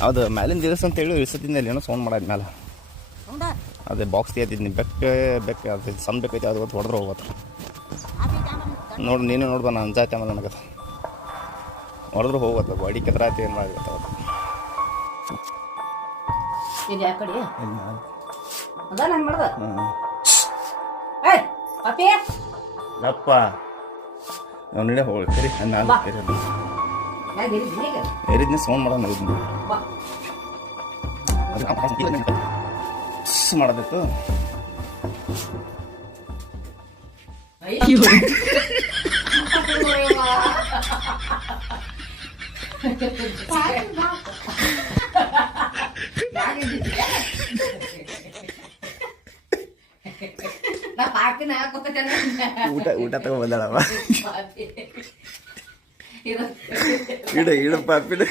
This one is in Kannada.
ಹೌದು ಮ್ಯಾಲಿನ ದಿವಸ ಅಂತ ಹೇಳಿ ಇಳಿಸತ್ತಿದ್ದ ಏನೋ ಸೌಂಡ್ ಮಾಡೋದು ಮೇಲೆ ಅದೇ ಬಾಕ್ಸ್ ತೆಗಿತಿದ್ನಿ ಬೆಕ್ಕ ಅದು ಸಣ್ಣ ಬೇಕೈತೆ ಅದು ಹೊಡೆದ್ರೆ ಹೋಗುತ್ತೆ ನೋಡಿ ನೀನು ನೋಡ್ಬ ನಾನು ಅಂಜಾಯ್ತೆ ಆಮೇಲೆ ನನಗದು ಹೊಡೆದ್ರೆ ಹೋಗುತ್ತೆ ಬಾಡಿ ಕೆದ್ರಾಯ್ತು ಏನು ಮಾಡಬೇಕು ಅಪ್ಪ ನಾವು ನೀಡೇ ಹೋಗಿ ಕರಿ ನಾನು ಏರಿದ್ನ ಸೌಂಡ್ ಮಾಡೋಣ ಮಾಡೋದಿತ್ತು ಊಟ ತಗೋ ಬಂದಾಳವ ಇಡ ಪಾಪಿನ